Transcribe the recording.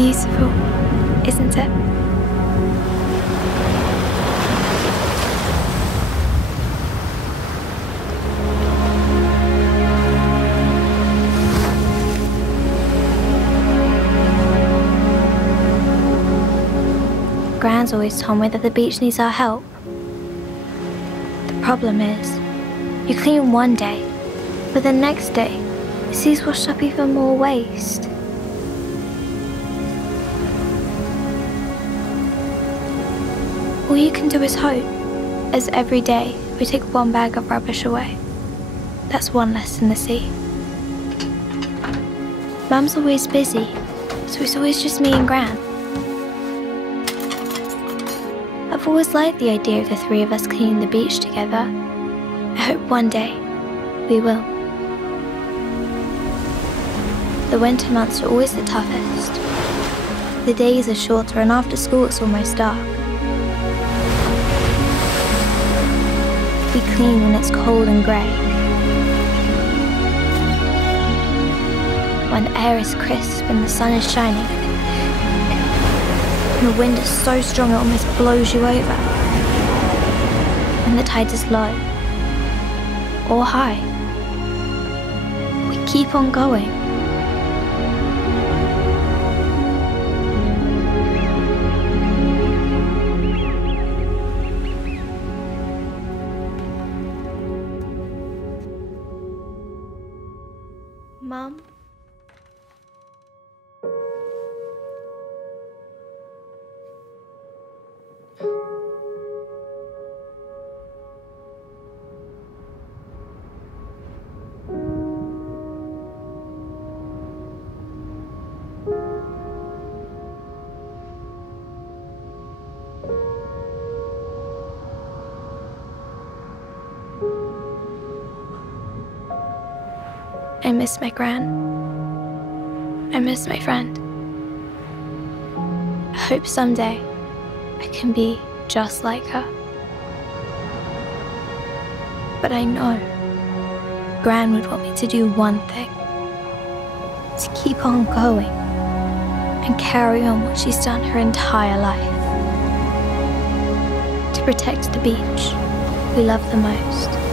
beautiful, isn't it? Gran's always told me that the beach needs our help. The problem is, you clean one day, but the next day, the sea's washed up even more waste. All you can do is hope, as every day we take one bag of rubbish away. That's one less in the sea. Mum's always busy, so it's always just me and Gran. I've always liked the idea of the three of us cleaning the beach together. I hope one day we will. The winter months are always the toughest. The days are shorter and after school it's almost dark. We clean when it's cold and grey. When the air is crisp and the sun is shining. And the wind is so strong it almost blows you over. When the tide is low or high, we keep on going. Mum? I miss my Gran. I miss my friend. I hope someday I can be just like her. But I know Gran would want me to do one thing. To keep on going and carry on what she's done her entire life. To protect the beach we love the most.